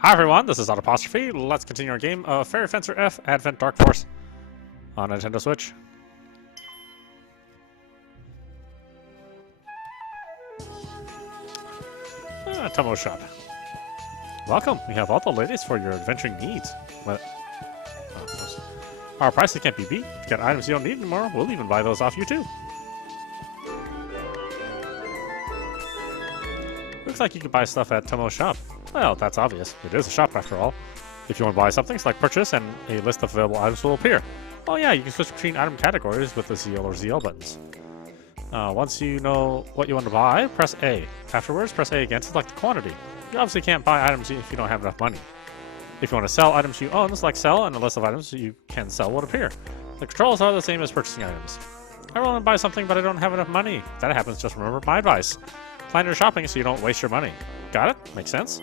Hi everyone, this is audap. Let's continue our game of Fairy Fencer F Advent Dark Force on Nintendo Switch. Tomo Shop. Welcome, we have all the latest for your adventuring needs. Our prices can't be beat. If you got items you don't need anymore, we'll even buy those off you too. Looks like you can buy stuff at Tomo Shop. Well, that's obvious. It is a shop after all. If you want to buy something, select purchase and a list of available items will appear. Oh yeah, you can switch between item categories with the ZL or ZL buttons. Once you know what you want to buy, press A. Afterwards, press A again to select the quantity. You obviously can't buy items if you don't have enough money. If you want to sell items you own, select sell and a list of items you can sell will appear. The controls are the same as purchasing items. I want to buy something but I don't have enough money. If that happens, just remember my advice. Plan your shopping so you don't waste your money. Got it? Makes sense?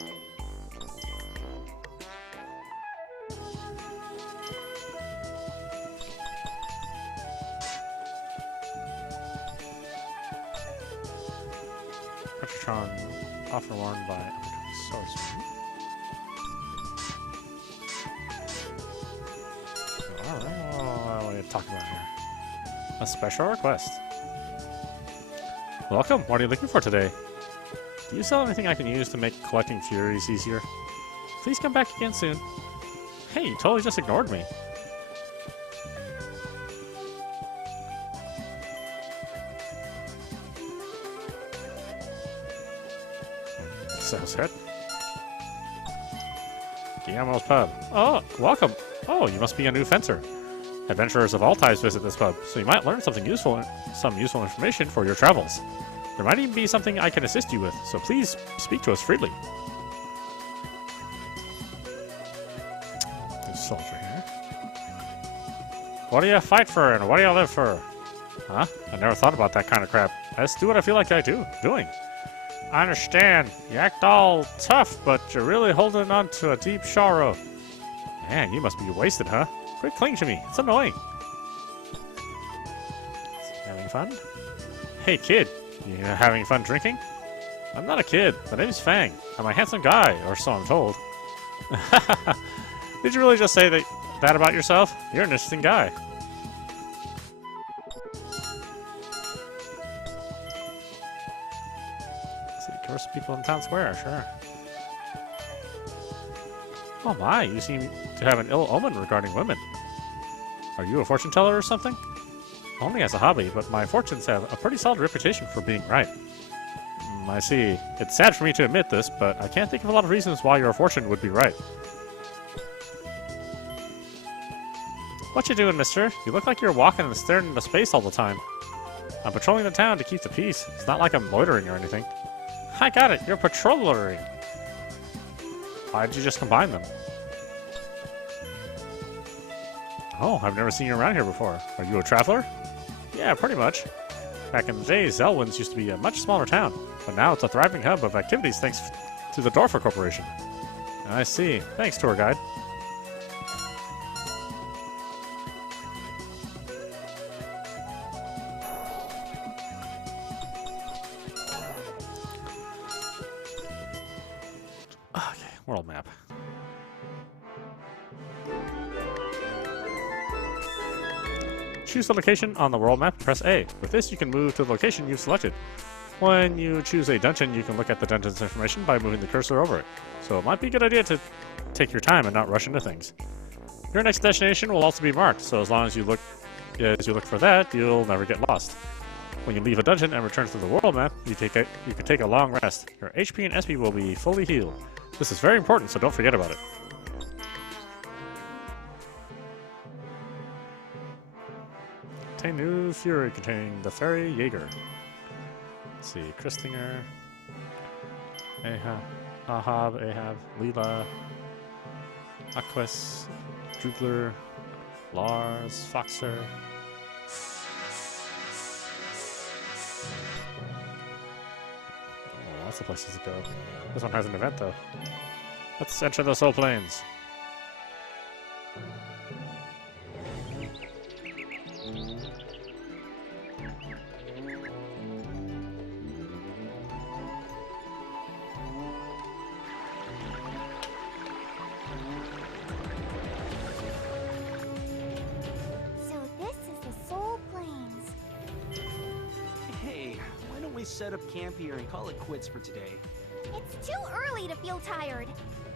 Petrotron, often worn by Sorcerer. Alright, what are you talking about here? A special request. Welcome, what are you looking for today? Do you sell anything I can use to make collecting Furies easier? Please come back again soon. Hey, you totally just ignored me. Sales hit. Guillermo's pub. Oh, welcome. Oh, you must be a new fencer. Adventurers of all types visit this pub, so you might learn something useful, some useful information for your travels. There might even be something I can assist you with, so please speak to us freely. There's a soldier here. What do you fight for and what do you live for? Huh? I never thought about that kind of crap. I just do what I feel like doing. I understand. You act all tough, but you're really holding on to a deep sorrow. Man, you must be wasted, huh? Quit clinging to me. It's annoying. Having fun? Hey, kid. You having fun drinking? I'm not a kid. My name's Fang. I'm a handsome guy, or so I'm told. Did you really just say that about yourself? You're an interesting guy. Curse people in town square, sure. Oh my, you seem to have an ill omen regarding women. Are you a fortune teller or something? Only as a hobby, but my fortunes have a pretty solid reputation for being right. I see. It's sad for me to admit this, but I can't think of a lot of reasons why your fortune would be right. What you doing, mister? You look like you're walking and staring into space all the time. I'm patrolling the town to keep the peace. It's not like I'm loitering or anything. I got it. You're patrollering. Why did you just combine them? Oh, I've never seen you around here before. Are you a traveler? Yeah, pretty much. Back in the day, Zelwyn's used to be a much smaller town, but now it's a thriving hub of activities thanks to the Dorfer Corporation. I see. Thanks, tour guide. World map. Choose the location on the world map and press A. With this, you can move to the location you've selected. When you choose a dungeon, you can look at the dungeon's information by moving the cursor over it. So it might be a good idea to take your time and not rush into things. Your next destination will also be marked, so as long as you look for that, you'll never get lost. When you leave a dungeon and return to the world map, you can take a long rest. Your HP and SP will be fully healed. This is very important, so don't forget about it. Obtain new Fury containing the Fairy Jaeger. Let's see, Christinger, Ahab, Leela, Aquas, Drugler, Lars, Foxer. Lots of places to go. This one has an event, though. Let's enter the Soul Plains. we set up camp here and call it quits for today? It's too early to feel tired.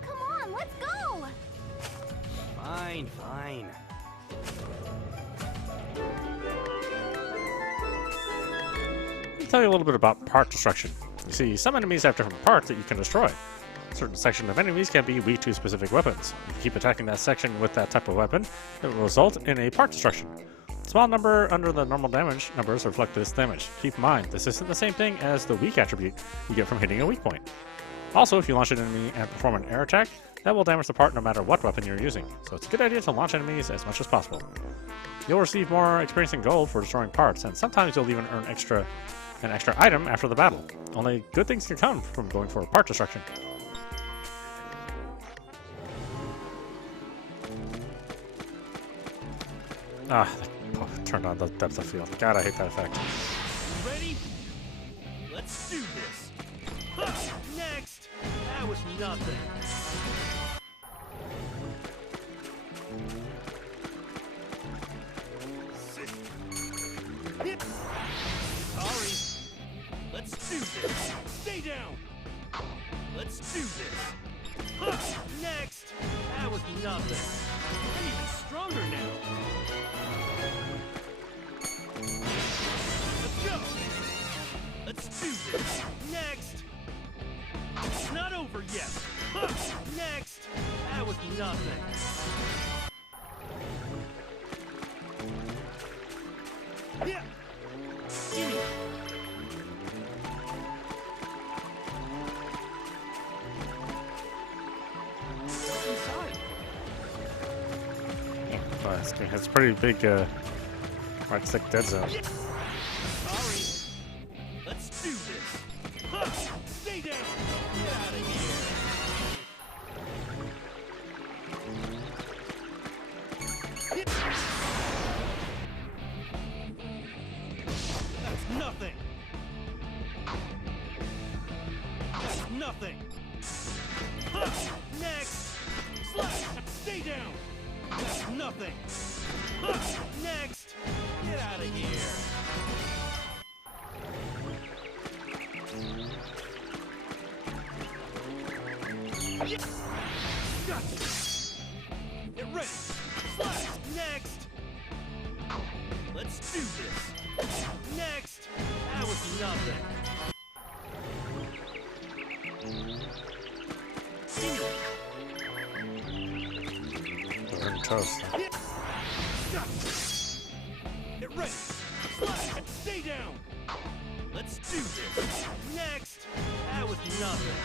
Come on, let's go! Fine, fine. Let me tell you a little bit about part destruction. You see, some enemies have different parts that you can destroy. A certain section of enemies can be weak to specific weapons. If you keep attacking that section with that type of weapon, it will result in a part destruction. Small number under the normal damage numbers reflect this damage. Keep in mind, this isn't the same thing as the weak attribute you get from hitting a weak point. Also, if you launch an enemy and perform an air attack, that will damage the part no matter what weapon you're using, so it's a good idea to launch enemies as much as possible. You'll receive more experience and gold for destroying parts, and sometimes you'll even earn an extra item after the battle. Only good things can come from going for part destruction. Ah, turned on the depth of field. God, I hate that effect. Ready? Let's do this. Huh, next! That was nothing. Sorry. Let's do this. Stay down. Let's do this. Huh, next! That was nothing. I'm even stronger now. Let's go. Let's do this. Next. It's not over yet. Huh, next. That was nothing. Yeah. Gimme. What's inside? It's a pretty big, right stick dead zone. Sorry. Let's do this. Huh, stay down. Get out of here. That's nothing. That's nothing. Huh, next. Slash. Stay down. That's nothing. Huh, next. Get out of here. Gotcha. Get ready. Slash. Next. Let's do this. Next. That was nothing. We're in toast. Gotcha. Get ready. Slash. Stay down. Let's do this. Next. That was nothing.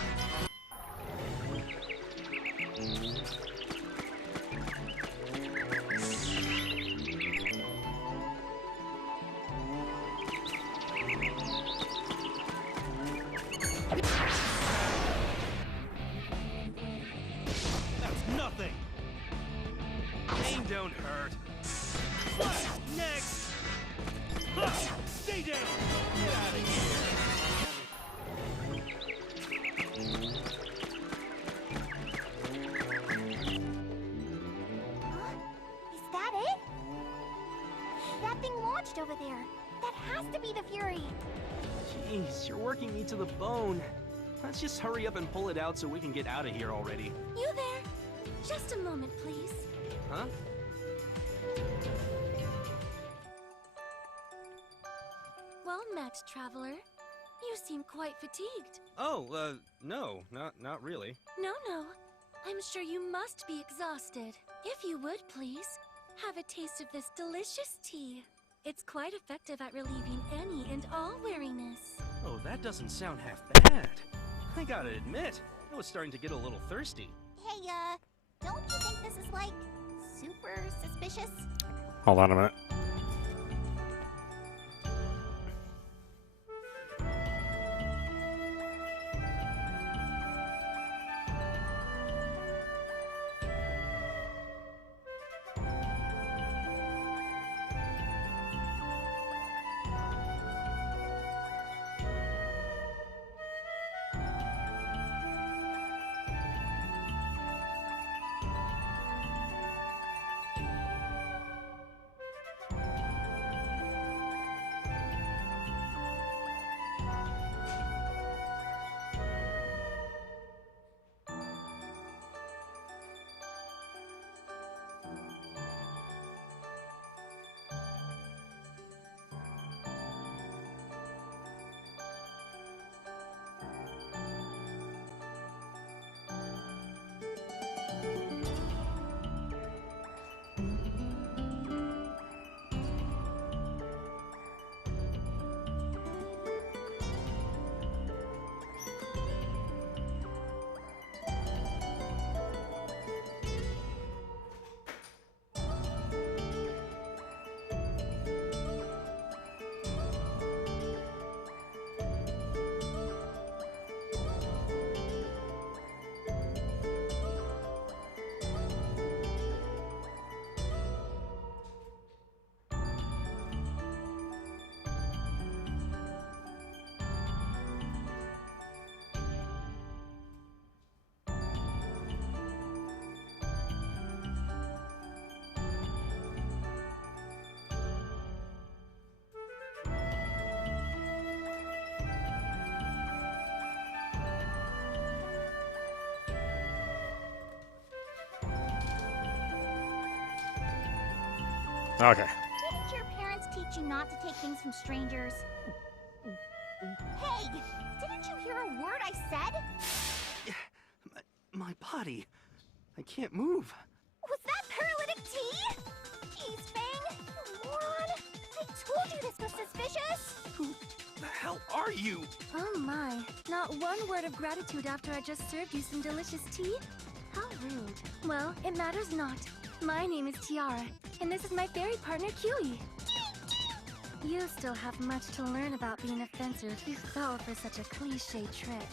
That's nothing. Pain don't hurt. Slash. Next. Huh, stay down. Get out of here. Huh? Is that it? That thing launched over there. That has to be the Fury. Jeez, you're working me to the bone. Let's just hurry up and pull it out so we can get out of here already. You there? Just a moment, please. Huh? Well met, traveler. You seem quite fatigued. Oh, no, not really. No. I'm sure you must be exhausted. If you would, please, have a taste of this delicious tea. It's quite effective at relieving any and all weariness. Oh, that doesn't sound half bad. I gotta admit, I was starting to get a little thirsty. Hey, don't you think this is, like, super suspicious? Hold on a minute. Okay. Didn't your parents teach you not to take things from strangers? Hey! Didn't you hear a word I said? My body. I can't move. Was that paralytic tea? Jeez, Fang! You moron! I told you this was suspicious! Who the hell are you? Oh my, not one word of gratitude after I just served you some delicious tea? How rude. Well, it matters not. My name is Tiara, and this is my fairy partner, Kiwi. You still have much to learn about being a fencer if you fell for such a cliché trick.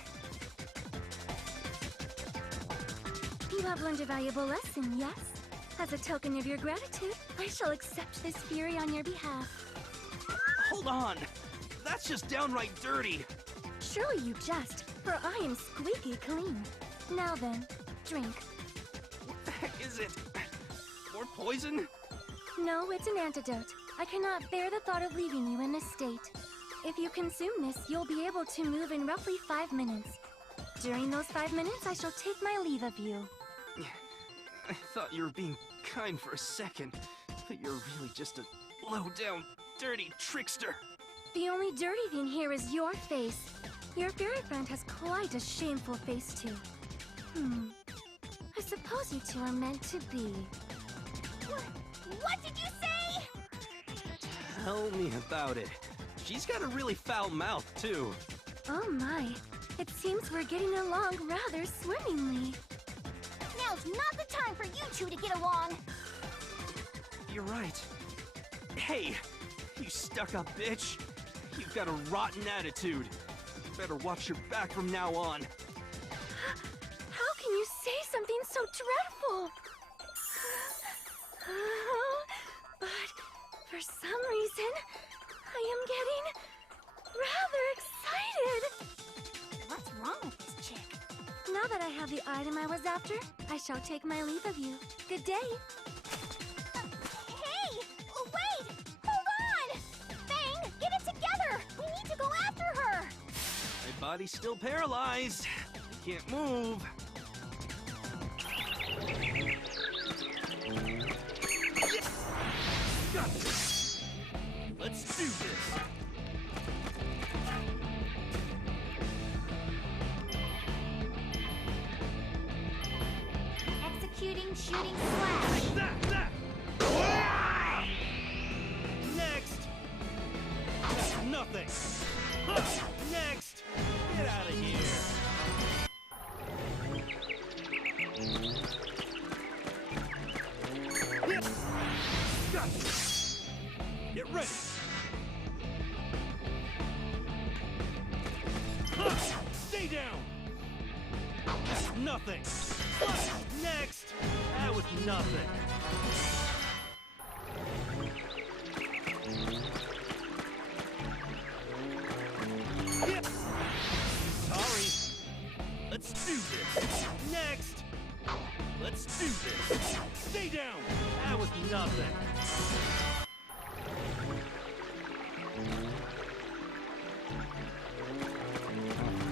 You have learned a valuable lesson, yes? As a token of your gratitude, I shall accept this fury on your behalf. Hold on. That's just downright dirty. Surely you jest, for I am squeaky clean. Now then, drink. What the heck is it? More poison? No, it's an antidote. I cannot bear the thought of leaving you in this state. If you consume this, you'll be able to move in roughly 5 minutes. During those 5 minutes, I shall take my leave of you. I thought you were being kind for a second, but you're really just a low-down, dirty trickster. The only dirty thing here is your face. Your fairy friend has quite a shameful face, too. I suppose you two are meant to be. What did you say? Tell me about it. She's got a really foul mouth, too. Oh my, it seems we're getting along rather swimmingly. Now's not the time for you two to get along. You're right. Hey, you stuck-up bitch. You've got a rotten attitude. You better watch your back from now on. How can you say something so dreadful? But for some reason, I am getting rather excited. What's wrong with this chick? Now that I have the item I was after, I shall take my leave of you. Good day. Hey! Wait! Hold on! Fang, get it together! We need to go after her! My body's still paralyzed. I can't move. Got this. Let's do this. Executing shooting slash. That! Next! That's nothing! Huh. Next! Get out of here! Yep. Got this. Get ready! Huh. Stay down! That's nothing! Huh. Next! That was nothing! Yep. Sorry. Let's do this. Next. Let's do this. Stay down. That was nothing.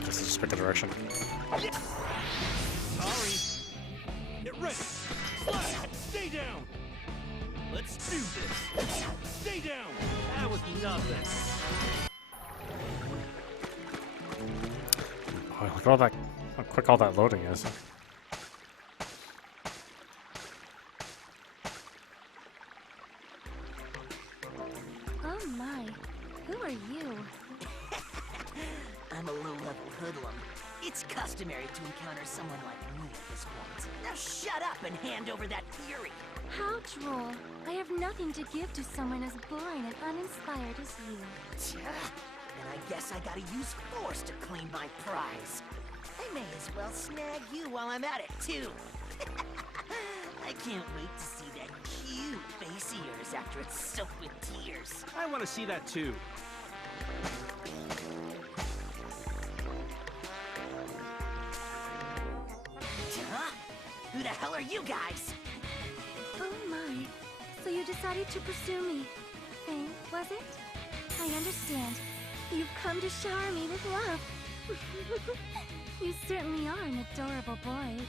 Just pick a direction. Yep. Sorry. Get ready. Slash. Stay down. Let's do this. Stay down. That was nothing. Oh, look at all that, how quick all that loading is. Oh my, who are you? I'm a low-level hoodlum. It's customary to encounter someone like me at this point. Now shut up and hand over that fury! How droll. I have nothing to give to someone as boring and uninspired as you. Tja, then I guess I gotta use force to claim my prize. I may as well snag you while I'm at it, too. I can't wait to see that cute face of yours after it's soaked with tears. I want to see that too. Huh? Who the hell are you guys? Oh my, so you decided to pursue me. Fang, was it? I understand. You've come to shower me with love. You certainly are an adorable boy.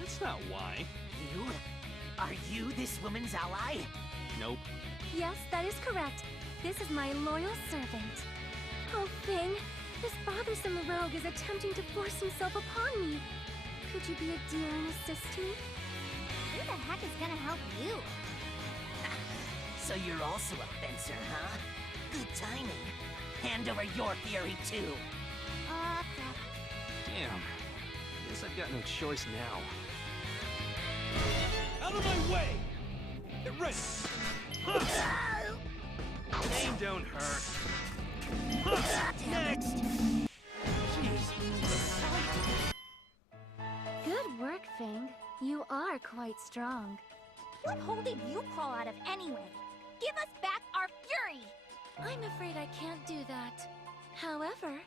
That's not why. You? Are you this woman's ally? Nope. Yes, that is correct. This is my loyal servant. Oh, Fang, this bothersome rogue is attempting to force himself upon me. Could you be a dear and assist me? Who the heck is gonna help you? So you're also a fencer, huh? Good timing. Hand over your theory, too. Crap. Damn. Guess I've got no choice now. Out of my way! Get ready! Name don't hurt. Next! Jeez. Good work, Fang. You are quite strong. What hole did you crawl out of anyway? Give us back our fury! I'm afraid I can't do that. However,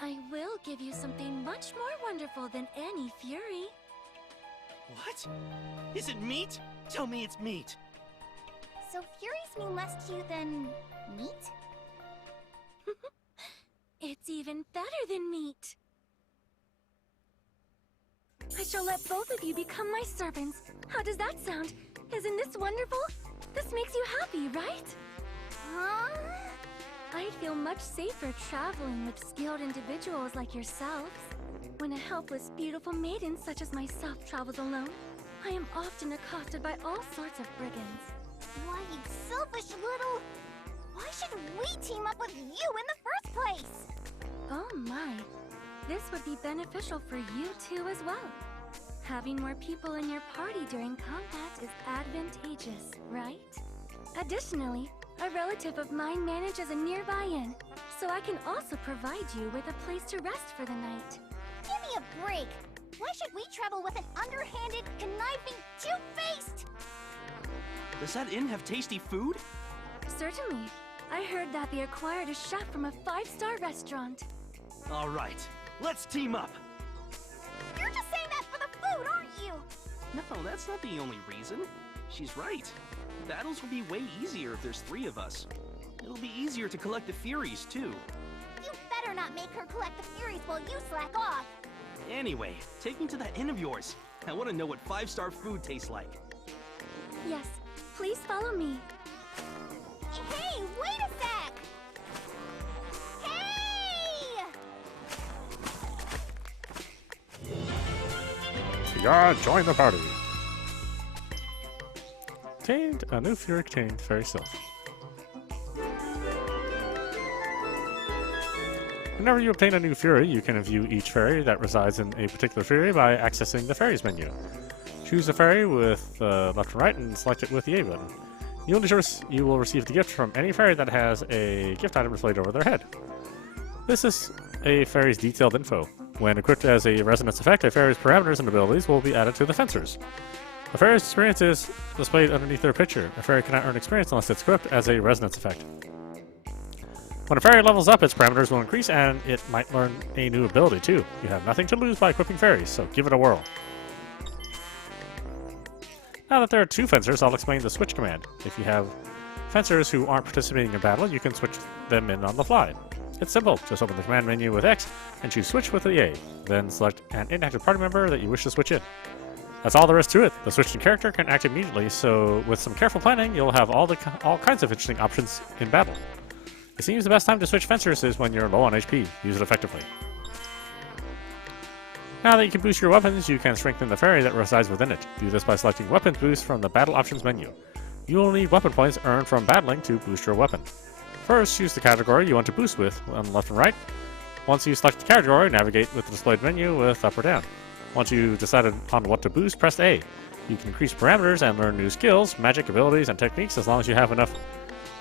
I will give you something much more wonderful than any fury. What? Is it meat? Tell me it's meat. So furies mean less to you than meat? It's even better than meat. I shall let both of you become my servants. How does that sound? Isn't this wonderful? This makes you happy, right? Huh? I'd feel much safer traveling with skilled individuals like yourselves. When a helpless, beautiful maiden such as myself travels alone, I am often accosted by all sorts of brigands. Why, you selfish little... Why should we team up with you in the first place? Oh my. This would be beneficial for you too as well. Having more people in your party during combat is advantageous, right? Additionally, a relative of mine manages a nearby inn, so I can also provide you with a place to rest for the night. Give me a break! Why should we travel with an underhanded, conniving, two-faced... Does that inn have tasty food? Certainly. I heard that they acquired a chef from a 5-star restaurant. All right, let's team up. You're just saying that for the food, aren't you? No, that's not the only reason. She's right. Battles will be way easier if there's 3 of us. It'll be easier to collect the Furies, too. You better not make her collect the Furies while you slack off. Anyway, take me to that inn of yours. I want to know what 5-star food tastes like. Yes, please follow me. Hey, wait a sec! Hey! Tiara, join the party. Obtained a new Fury contained Fairy Sylph. Whenever you obtain a new Fury, you can view each fairy that resides in a particular Fury by accessing the Fairies menu. Choose a fairy with left and right and select it with the A button. You will receive the gift from any fairy that has a gift item displayed over their head. This is a fairy's detailed info. When equipped as a resonance effect, a fairy's parameters and abilities will be added to the fencers. A fairy's experience is displayed underneath their picture. A fairy cannot earn experience unless it's equipped as a resonance effect. When a fairy levels up, its parameters will increase and it might learn a new ability too. You have nothing to lose by equipping fairies, so give it a whirl. Now that there are 2 fencers, I'll explain the switch command. If you have fencers who aren't participating in battle, you can switch them in on the fly. It's simple. Just open the command menu with X and choose switch with the A. Then select an inactive party member that you wish to switch in. That's all there is to it. The switched in character can act immediately, so with some careful planning, you'll have all kinds of interesting options in battle. It seems the best time to switch fencers is when you're low on HP. Use it effectively. Now that you can boost your weapons, you can strengthen the fairy that resides within it. Do this by selecting Weapons Boost from the Battle Options menu. You will need weapon points earned from battling to boost your weapon. First, choose the category you want to boost with on the left and right. Once you select the category, navigate with the displayed menu with up or down. Once you've decided on what to boost, press A. You can increase parameters and learn new skills, magic abilities, and techniques as long as you have enough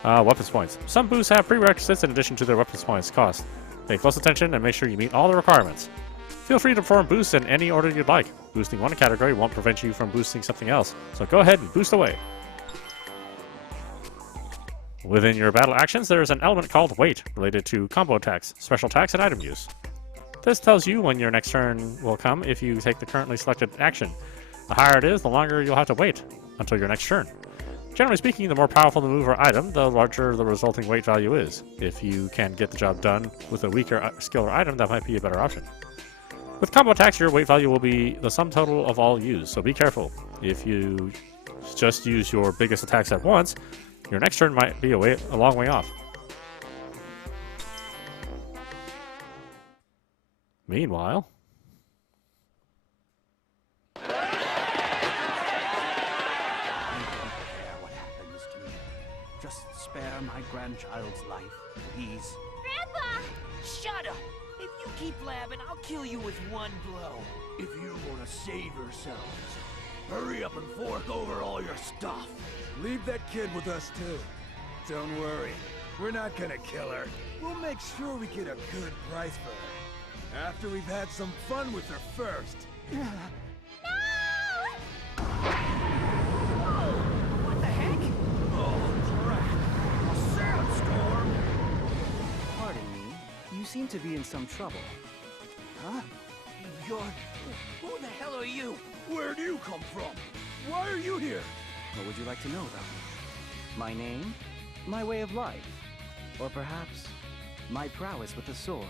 weapons points. Some boosts have prerequisites in addition to their weapons points cost. Pay close attention and make sure you meet all the requirements. Feel free to perform boosts in any order you'd like. Boosting one category won't prevent you from boosting something else, so go ahead and boost away. Within your battle actions, there is an element called Wait, related to combo attacks, special attacks, and item use. This tells you when your next turn will come if you take the currently selected action. The higher it is, the longer you'll have to wait until your next turn. Generally speaking, the more powerful the move or item, the larger the resulting weight value is. If you can get the job done with a weaker skill or item, that might be a better option. With combo attacks, your weight value will be the sum total of all used, so be careful. If you just use your biggest attacks at once, Your next turn might be a long way off. Meanwhile... What happens to me? Just spare my grandchild's life, please. Grandpa! Shut up! If you keep blabbing, I'll kill you with one blow. If you want to save yourselves, hurry up and fork over all your stuff. Leave that kid with us, too. Don't worry. We're not gonna kill her. We'll make sure we get a good price for her. After we've had some fun with her first. No! What the heck? Oh, crap. A sandstorm! Pardon me, you seem to be in some trouble. Huh? You're... Who the hell are you? Where'd you come from? Why are you here? What would you like to know about me? My name? My way of life? Or perhaps, my prowess with the sword?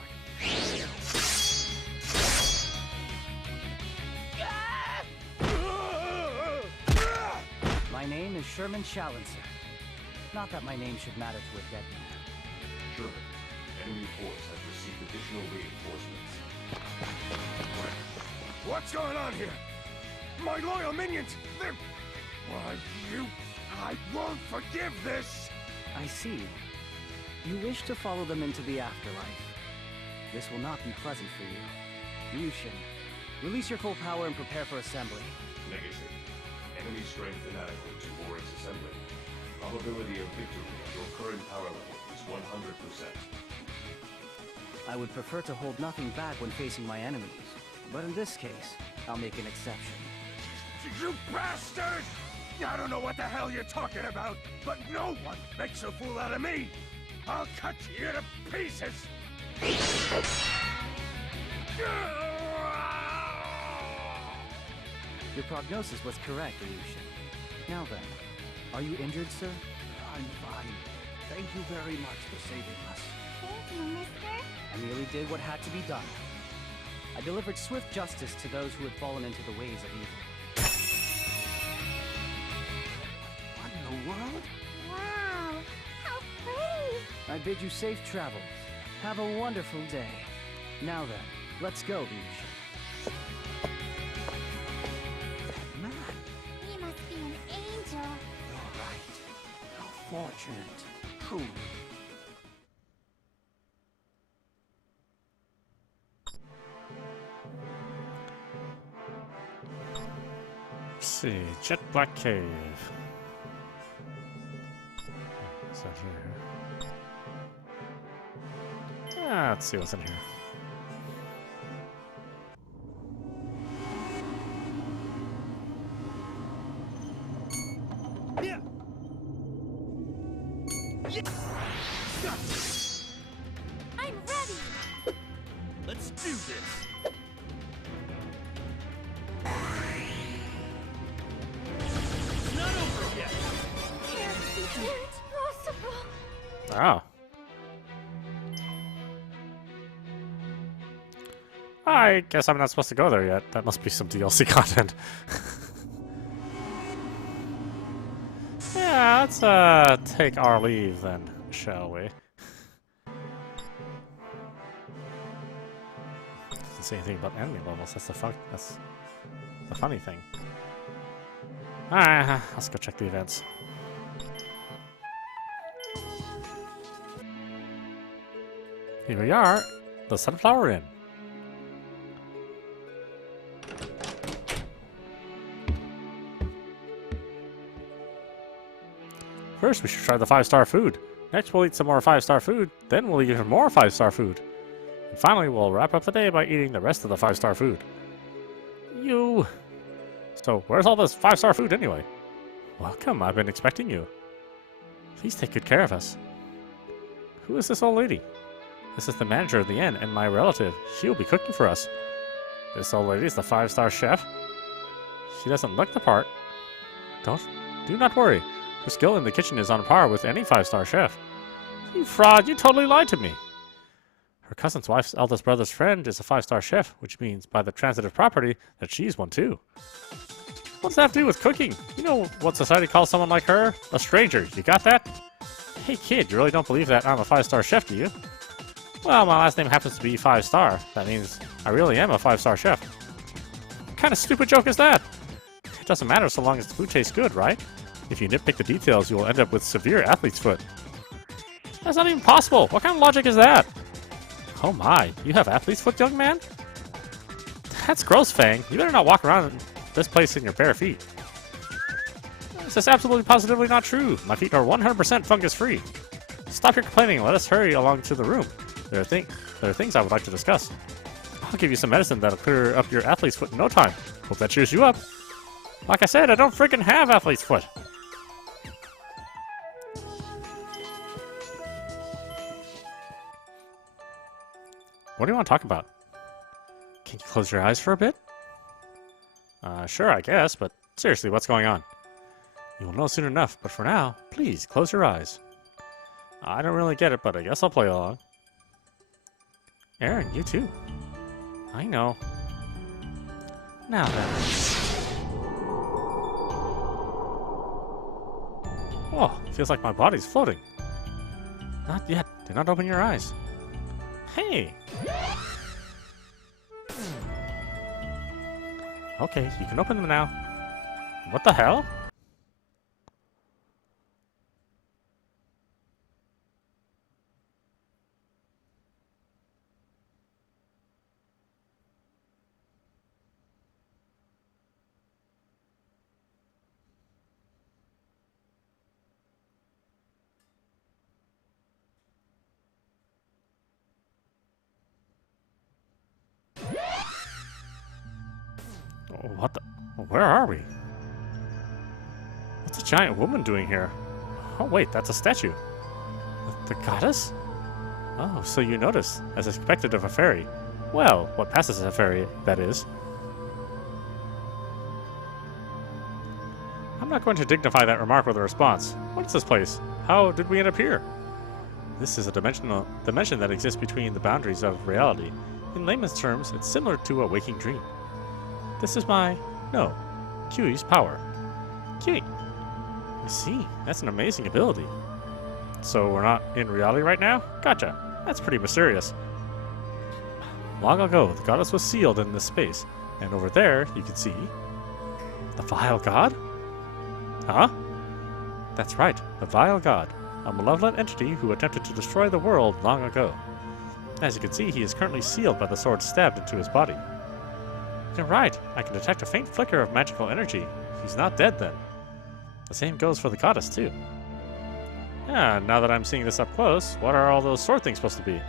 My name is Sherman Challencer. Not that my name should matter to a dead man. Sherman, enemy force has received additional reinforcements. What's going on here? My loyal minions, they're... Why, I won't forgive this! I see. You wish to follow them into the afterlife. This will not be pleasant for you. Ryushin, release your full power and prepare for assembly. Negative. Enemy strength inadequate to warrant assembly. Probability of victory at your current power level is 100%. I would prefer to hold nothing back when facing my enemies, but in this case, I'll make an exception. You bastard! I don't know what the hell you're talking about, but no one makes a fool out of me! I'll cut you to pieces! Your prognosis was correct, Ryushin. Now then, are you injured, sir? I'm fine. Thank you very much for saving us. Thank you, mister. I merely did what had to be done. I delivered swift justice to those who had fallen into the ways of evil. What in the world? Wow, how pretty! I bid you safe travels. Have a wonderful day. Now then, let's go, Ryushin. That man. He must be an angel. You're right. How fortunate. Truly. Let's see, Jet Black Cave. What's that here? Let's see what's in here. I'm ready! Let's do this! It's not over yet! Can't be it possible! Oh. I guess I'm not supposed to go there yet. That must be some DLC content. Yeah, let's take our leave then, shall we? Doesn't say anything about enemy levels. That's the funny thing. Alright, let's go check the events. Here we are, the Sunflower Inn. First, we should try the 5-star food. Next, we'll eat some more 5-star food. Then we'll eat even more 5-star food. And finally, we'll wrap up the day by eating the rest of the 5-star food. So, where's all this 5-star food anyway? Welcome, I've been expecting you. Please take good care of us. Who is this old lady? This is the manager of the inn and my relative. She will be cooking for us. This old lady is the 5-star chef. She doesn't look the part. Do not worry. Her skill in the kitchen is on par with any 5-star chef. You fraud, you totally lied to me. Her cousin's wife's eldest brother's friend is a 5-star chef, which means by the transitive property that she's one too. What does that have to do with cooking? You know what society calls someone like her? A stranger. You got that? Hey kid, you really don't believe that I'm a 5-star chef, do you? Well, my last name happens to be 5-star. That means I really am a 5-star chef. What kind of stupid joke is that? It doesn't matter so long as the food tastes good, right? If you nitpick the details, you will end up with severe athlete's foot. That's not even possible. What kind of logic is that? Oh my, you have athlete's foot, young man? That's gross, Fang. You better not walk around this place in your bare feet. This is absolutely positively not true. My feet are 100% fungus-free. Stop your complaining and let us hurry along to the room. There are things I would like to discuss. I'll give you some medicine that'll clear up your athlete's foot in no time. Hope that cheers you up. Like I said, I don't freaking have athlete's foot. What do you want to talk about? Can you close your eyes for a bit? Sure, I guess, but seriously, what's going on? You will know soon enough, but for now, please, close your eyes. I don't really get it, but I guess I'll play along. Aaron, you too. I know. Now then. Whoa, feels like my body's floating. Not yet. Do not open your eyes. Hey! Okay, you can open them now. What the hell? What the? Where are we? What's a giant woman doing here? Oh wait, that's a statue. The goddess? Oh, so you notice, as expected of a fairy. Well, what passes as a fairy, that is. I'm not going to dignify that remark with a response. What is this place? How did we end up here? This is a dimension that exists between the boundaries of reality. In layman's terms, it's similar to a waking dream. This is Kiwi's power. Kiwi. I see. That's an amazing ability. So we're not in reality right now? Gotcha. That's pretty mysterious. Long ago, the goddess was sealed in this space, and over there, you can see... the Vile God? Huh? That's right, the Vile God, a malevolent entity who attempted to destroy the world long ago. As you can see, he is currently sealed by the sword stabbed into his body. You're right, I can detect a faint flicker of magical energy. He's not dead then. The same goes for the goddess too. Yeah, now that I'm seeing this up close, what are all those sword things supposed to be?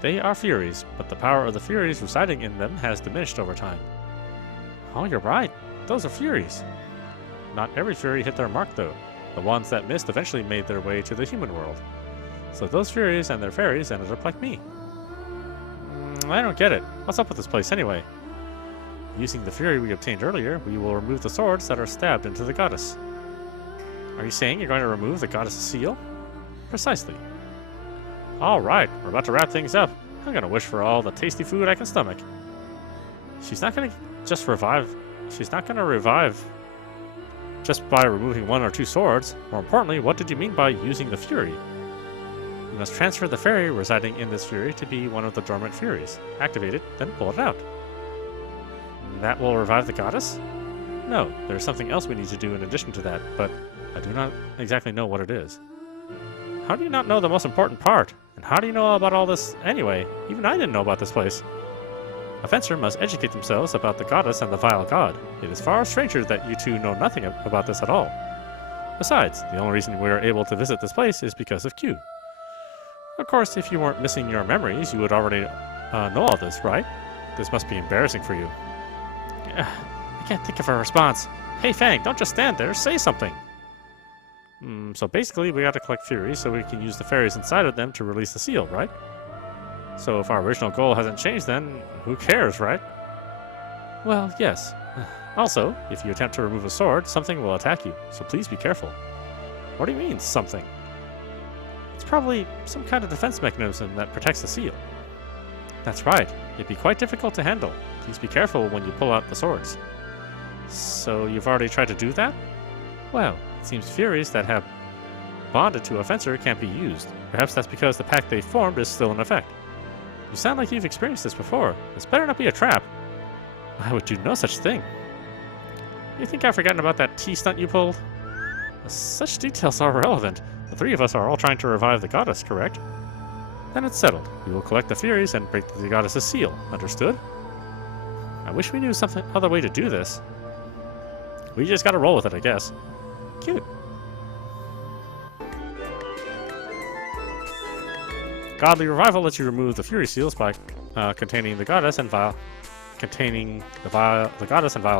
They are Furies, but the power of the Furies residing in them has diminished over time. Oh, you're right. Those are Furies. Not every Fury hit their mark though. The ones that missed eventually made their way to the human world. So those Furies and their fairies ended up like me. I don't get it. What's up with this place anyway? Using the Fury we obtained earlier, we will remove the swords that are stabbed into the goddess. Are you saying you're going to remove the goddess's seal? Precisely. Alright, we're about to wrap things up. I'm going to wish for all the tasty food I can stomach. She's not going to just revive... She's not going to revive just by removing 1 or 2 swords. More importantly, what did you mean by using the Fury? You must transfer the fairy residing in this Fury to be one of the dormant Furies. Activate it, then pull it out. That will revive the goddess? No, there's something else we need to do in addition to that, but I do not exactly know what it is. How do you not know the most important part? And how do you know about all this anyway? Even I didn't know about this place. A fencer must educate themselves about the goddess and the Vile God. It is far stranger that you two know nothing about this at all. Besides, the only reason we are able to visit this place is because of Q. Of course, if you weren't missing your memories, you would already know all this, right? This must be embarrassing for you. I can't think of a response. Hey Fang, don't just stand there, say something! So basically, we gotta collect Furies so we can use the fairies inside of them to release the seal, right? So if our original goal hasn't changed then, who cares, right? Well, yes. Also, if you attempt to remove a sword, something will attack you, so please be careful. What do you mean, something? It's probably some kind of defense mechanism that protects the seal. That's right. It'd be quite difficult to handle. Please be careful when you pull out the swords. So you've already tried to do that? Well, it seems Furies that have bonded to a fencer can't be used. Perhaps that's because the pact they formed is still in effect. You sound like you've experienced this before. This better not be a trap. I would do no such thing. You think I've forgotten about that tea stunt you pulled? Such details are irrelevant. The three of us are all trying to revive the goddess, correct? Then it's settled. We will collect the Furies and break the goddess's seal. Understood? I wish we knew some other way to do this. We just gotta roll with it, I guess. Cute. Godly Revival lets you remove the Fury seals by containing the goddess and vile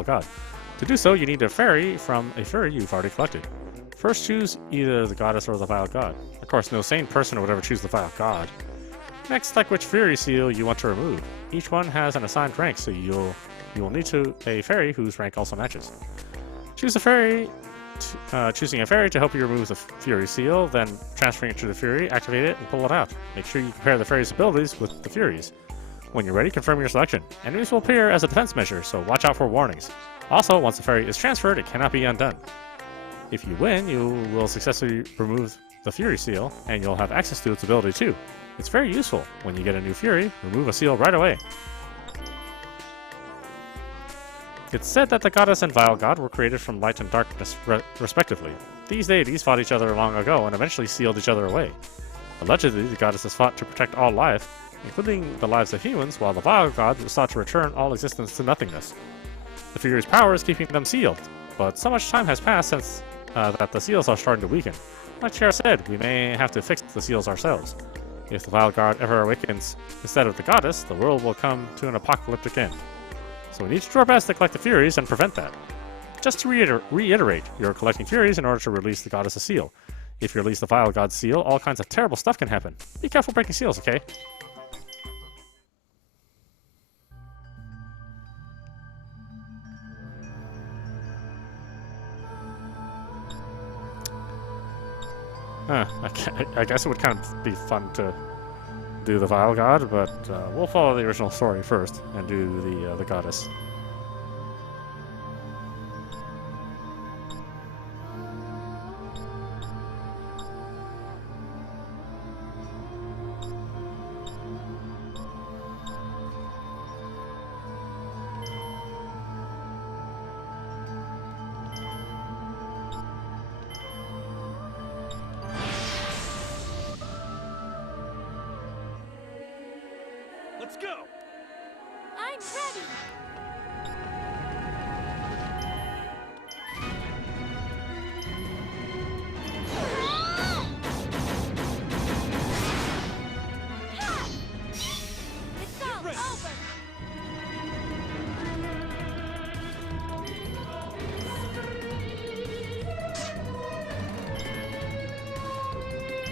god. To do so, you need a fairy from a fairy you've already collected. First, choose either the goddess or the vile god. Of course, no sane person would ever choose the vile god. Next, select which Fury seal you want to remove. Each one has an assigned rank, so you will need a fairy whose rank also matches. Choose a fairy. Choosing a fairy to help you remove the Fury seal, then transferring it to the Fury, activate it, and pull it out. Make sure you compare the fairy's abilities with the Fury's. When you're ready, confirm your selection. Enemies will appear as a defense measure, so watch out for warnings. Also, once the fairy is transferred, it cannot be undone. If you win, you will successfully remove the Fury seal, and you'll have access to its ability too. It's very useful. When you get a new Fury, remove a seal right away. It's said that the goddess and vile god were created from light and darkness, respectively. These deities fought each other long ago and eventually sealed each other away. Allegedly, the goddesses fought to protect all life, including the lives of humans, while the vile god was thought to return all existence to nothingness. The Fury's power is keeping them sealed, but so much time has passed since that the seals are starting to weaken. Like Chair said, we may have to fix the seals ourselves. If the vile god ever awakens instead of the goddess, the world will come to an apocalyptic end. So we need to do our best to collect the Furies and prevent that. Just to reiterate, you're collecting Furies in order to release the goddess's seal. If you release the vile god's seal, all kinds of terrible stuff can happen. Be careful breaking seals, okay? I guess it would kind of be fun to do the vile god, but we'll follow the original story first and do the goddess. Let's go! I'm ready! It's all over!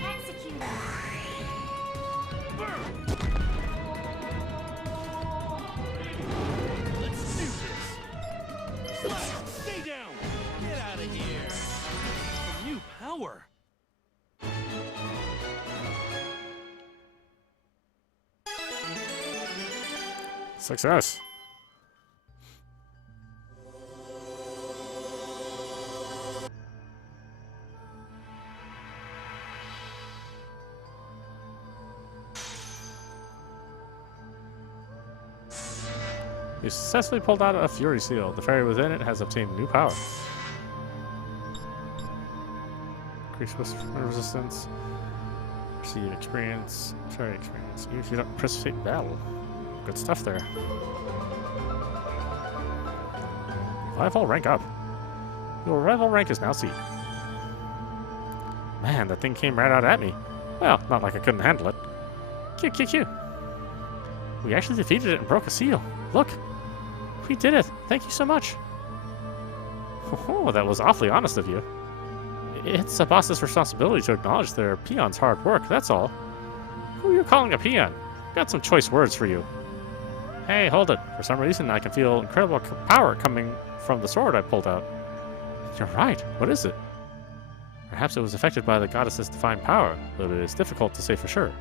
Execute! Let's do this! Slash! Stay down! Get out of here! A new power! Success! You successfully pulled out a Fury seal. The fairy within it has obtained new power. Increase resistance. Receive experience. Fairy experience. Even if you don't participate in battle. Good stuff there. Revival rank up. Your revival rank is now C. Man, that thing came right out at me. Well, not like I couldn't handle it. Q. We actually defeated it and broke a seal. Look. We did it. Thank you so much. Oh, that was awfully honest of you. It's a boss's responsibility to acknowledge their peon's hard work, that's all. Who are you calling a peon? Got some choice words for you. Hey, hold it. For some reason, I can feel incredible power coming from the sword I pulled out. You're right. What is it? Perhaps it was affected by the goddess's divine power, though it is difficult to say for sure.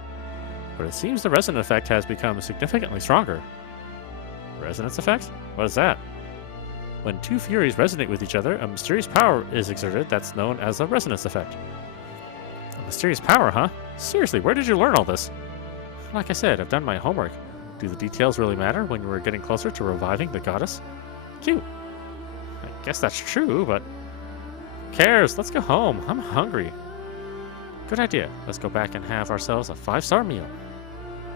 But it seems the resonant effect has become significantly stronger. Resonance effect? What is that? When two Furies resonate with each other, a mysterious power is exerted that's known as a resonance effect. A mysterious power, huh? Seriously, where did you learn all this? Like I said, I've done my homework. Do the details really matter when you were getting closer to reviving the goddess? Cute. I guess that's true, but... Who cares? Let's go home. I'm hungry. Good idea. Let's go back and have ourselves a 5-star meal.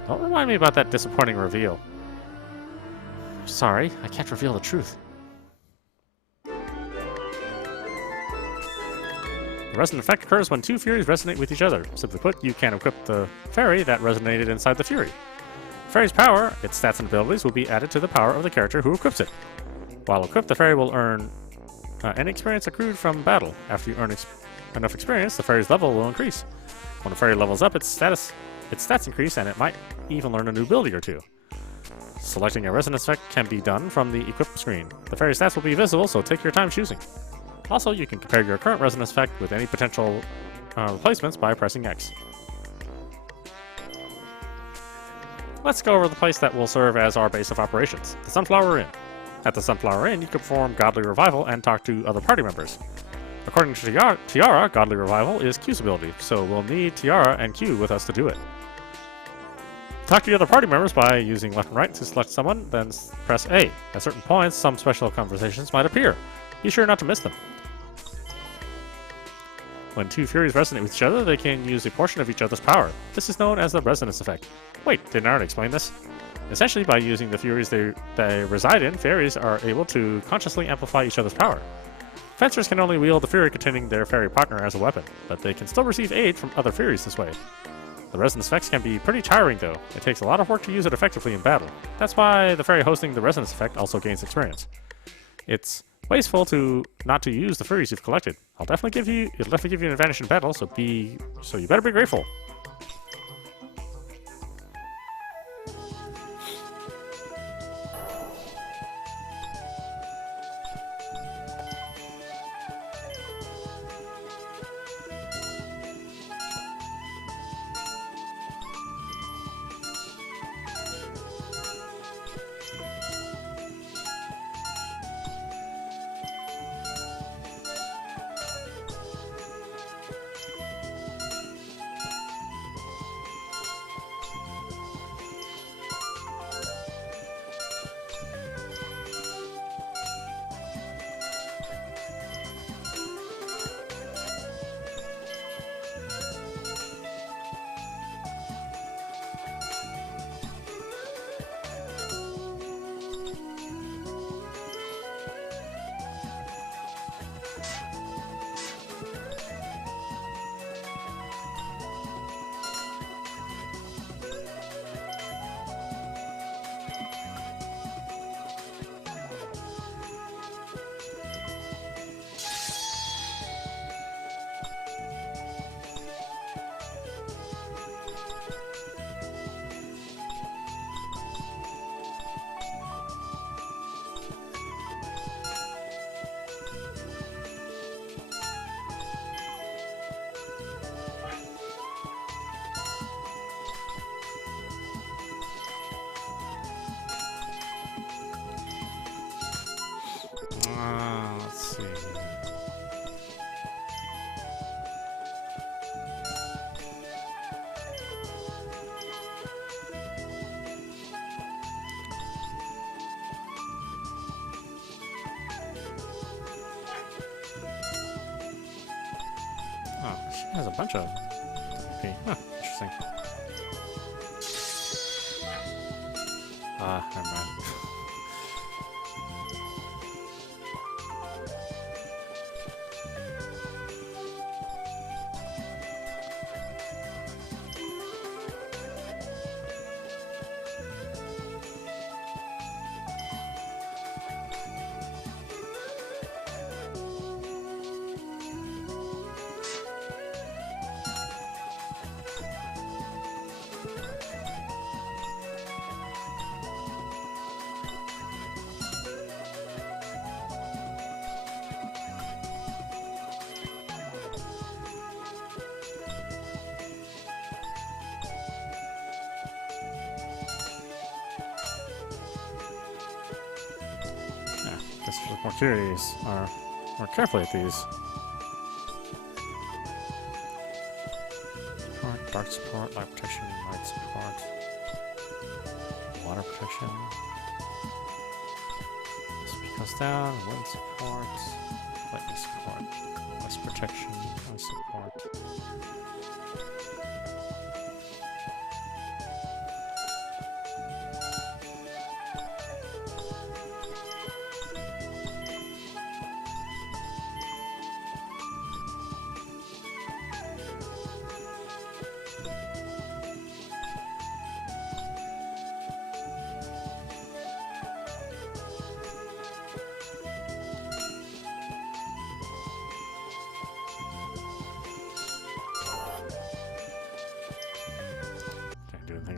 Don't remind me about that disappointing reveal. Sorry, I can't reveal the truth. The resonant effect occurs when two Furies resonate with each other. Simply put, you can equip the fairy that resonated inside the Fury. The fairy's power, its stats and abilities, will be added to the power of the character who equips it. While equipped, the fairy will earn any experience accrued from battle. After you earn enough experience, the fairy's level will increase. When a fairy levels up, its stats increase, and it might even learn a new ability or two. Selecting a resonance effect can be done from the equip screen. The fairy stats will be visible, so take your time choosing. Also, you can compare your current resonance effect with any potential replacements by pressing X. Let's go over the place that will serve as our base of operations, the Sunflower Inn. At the Sunflower Inn, you can perform Godly Revival and talk to other party members. According to Tiara, Godly Revival is Q's ability, so we'll need Tiara and Q with us to do it. Talk to the other party members by using left and right to select someone, then press A. At certain points, some special conversations might appear. Be sure not to miss them. When two Furies resonate with each other, they can use a portion of each other's power. This is known as the resonance effect. Wait, didn't I already explain this? Essentially, by using the Furies they reside in, fairies are able to consciously amplify each other's power. Fencers can only wield the Fury containing their fairy partner as a weapon, but they can still receive aid from other Furies this way. The resonance effects can be pretty tiring though. It takes a lot of work to use it effectively in battle. That's why the fairy hosting the resonance effect also gains experience. It's wasteful not to use the Furies you've collected. It'll definitely give you an advantage in battle, so you better be grateful. Let's see. Oh, she has a bunch of... Okay, huh, interesting. Never mind. look more curious, or more carefully at these. Support, dark support, light protection, light support, water protection. Speed goes down, wind support, lightning support, ice protection, ice support.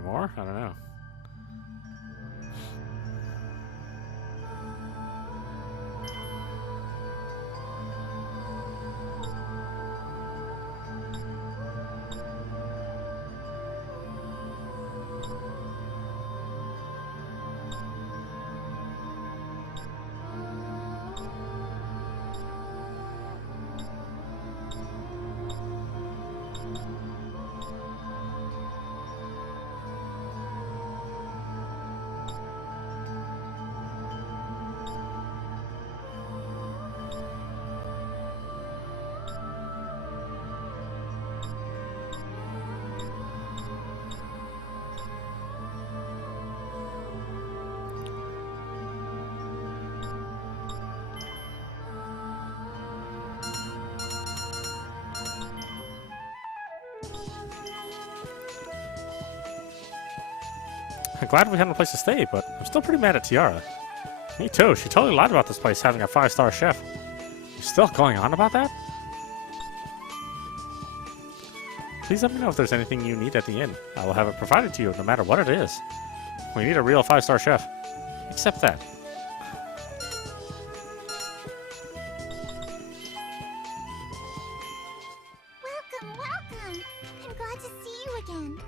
More? I don't know. I'm glad we had a place to stay, but I'm still pretty mad at Tiara. Me too. She totally lied about this place having a 5-star chef. You're still going on about that? Please let me know if there's anything you need at the inn. I will have it provided to you no matter what it is. We need a real 5-star chef. Accept that. Welcome, welcome! I'm glad to see you again.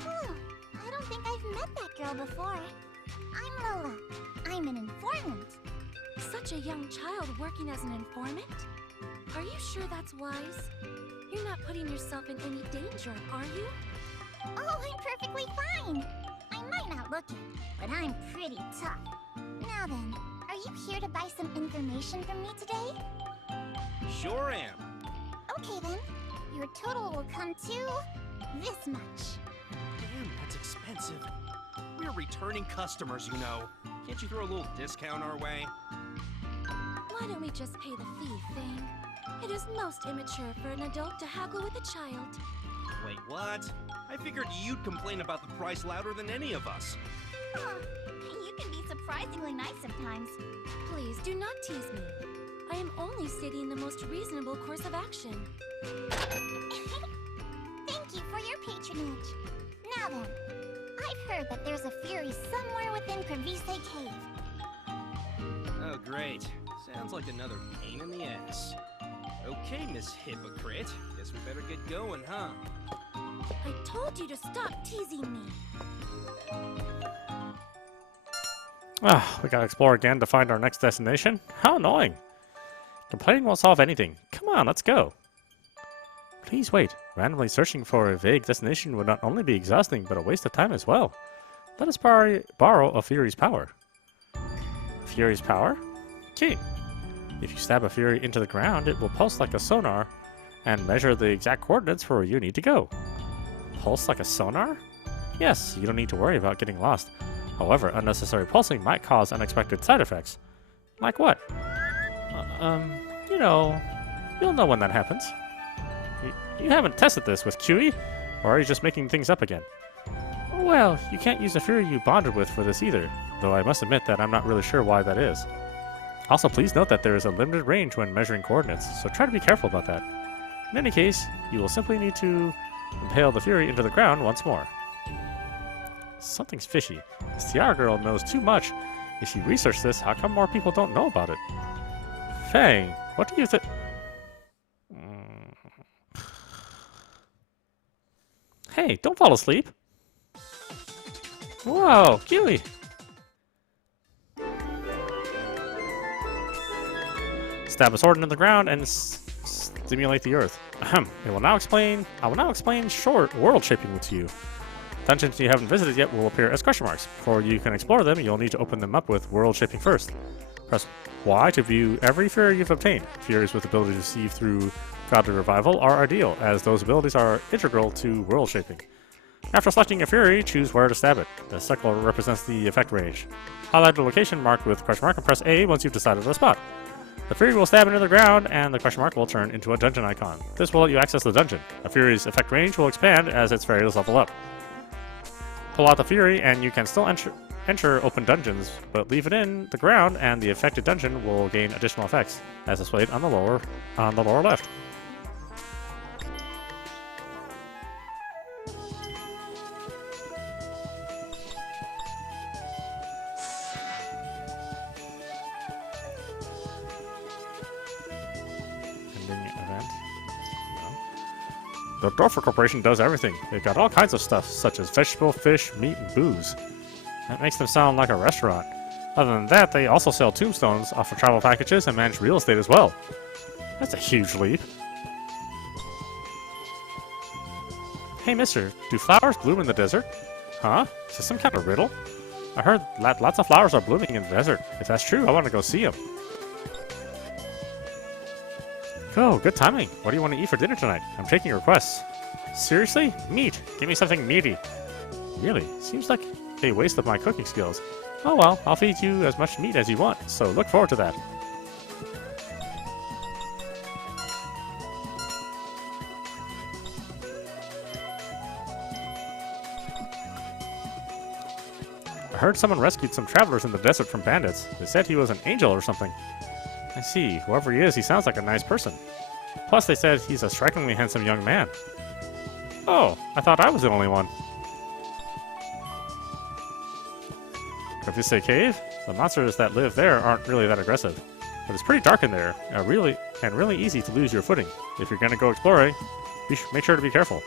Oh, I don't think I've met that girl before. I'm Lola. I'm an informant. Such a young child working as an informant? Are you sure that's wise? You're not putting yourself in any danger, are you? Oh, I'm perfectly fine. I might not look it, but I'm pretty tough. Now then, are you here to buy some information from me today? Sure am. Okay then. Your total will come to this much. Damn, that's expensive. We're returning customers, you know. Can't you throw a little discount our way? Why don't we just pay the fee, Fang? It is most immature for an adult to haggle with a child. Wait, what? I figured you'd complain about the price louder than any of us. Huh. You can be surprisingly nice sometimes. Please do not tease me. I am only stating the most reasonable course of action. Thank you for your patronage. Now then, I've heard that there's a Fury somewhere within Fairize Cave. Oh, great. Sounds like another pain in the ass. Okay, Miss Hypocrite. Guess we better get going, huh? I told you to stop teasing me. Ah, we gotta explore again to find our next destination? How annoying. Complaining won't solve anything. Come on, let's go. Please wait. Randomly searching for a vague destination would not only be exhausting, but a waste of time as well. Let us borrow a Fury's power. Fury's power? Key. If you stab a Fury into the ground, it will pulse like a sonar and measure the exact coordinates for where you need to go. Pulse like a sonar? Yes, you don't need to worry about getting lost. However, unnecessary pulsing might cause unexpected side effects. Like what? You know, you'll know when that happens. You haven't tested this with QE? Or are you just making things up again? Well, you can't use a Fury you bonded with for this either, though I must admit that I'm not really sure why that is. Also, please note that there is a limited range when measuring coordinates, so try to be careful about that. In any case, you will simply need to impale the Fury into the ground once more. Something's fishy. This Tiara girl knows too much. If she researched this, how come more people don't know about it? Fang, what do you think? Hey, don't fall asleep. Whoa, Kiwi. Stab a sword into the ground and stimulate the earth. Ahem. I will now explain short world shaping to you. Dungeons you haven't visited yet will appear as question marks. Before you can explore them, you'll need to open them up with world shaping first. Press Y to view every Fury you've obtained. Furies with the ability to see through godly revival are ideal, as those abilities are integral to world shaping. After selecting a Fury, choose where to stab it. The circle represents the effect range. Highlight the location marked with question mark and press A once you've decided the spot. The Fury will stab into the ground, and the question mark will turn into a dungeon icon. This will let you access the dungeon. A Fury's effect range will expand as its fairies level up. Pull out the Fury, and you can still enter open dungeons, but leave it in the ground, and the affected dungeon will gain additional effects, as displayed on the lower left. The Dorfer Corporation does everything. They've got all kinds of stuff, such as vegetable, fish, meat, and booze. That makes them sound like a restaurant. Other than that, they also sell tombstones, offer travel packages, and manage real estate as well. That's a huge leap. Hey mister, do flowers bloom in the desert? Huh? Is this some kind of riddle? I heard lots of flowers are blooming in the desert. If that's true, I want to go see them. Oh, good timing. What do you want to eat for dinner tonight? I'm taking requests. Seriously? Meat. Give me something meaty. Really? Seems like a waste of my cooking skills. Oh well, I'll feed you as much meat as you want, so look forward to that. I heard someone rescued some travelers in the desert from bandits. They said he was an angel or something. I see. Whoever he is, he sounds like a nice person. Plus, they said he's a strikingly handsome young man. Oh, I thought I was the only one. Confuse Cave? The monsters that live there aren't really that aggressive. But it's pretty dark in there, and really easy to lose your footing. If you're gonna go exploring, make sure to be careful.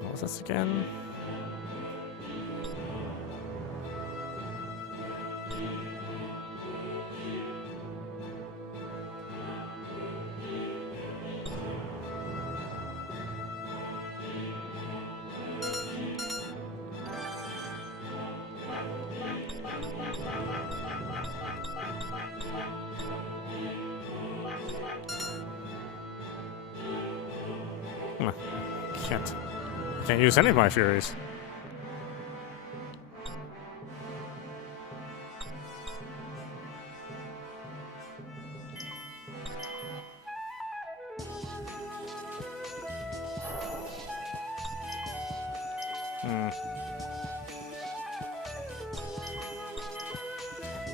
What was this again? Can't use any of my Furies.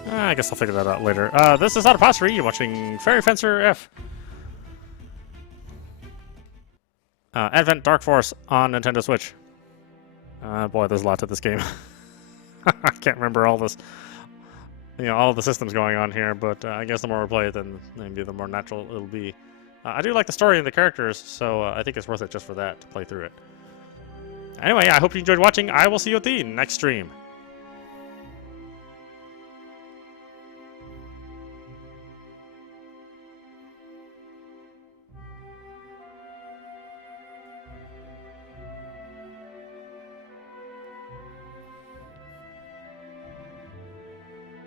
I guess I'll figure that out later. This is audap. You're watching Fairy Fencer F. Advent Dark Force on Nintendo Switch. Boy, there's a lot to this game. I can't remember all this, all the systems going on here, but I guess the more we play it, then maybe the more natural it'll be. I do like the story and the characters, so I think it's worth it just for that, to play through it. Anyway, I hope you enjoyed watching. I will see you at the next stream.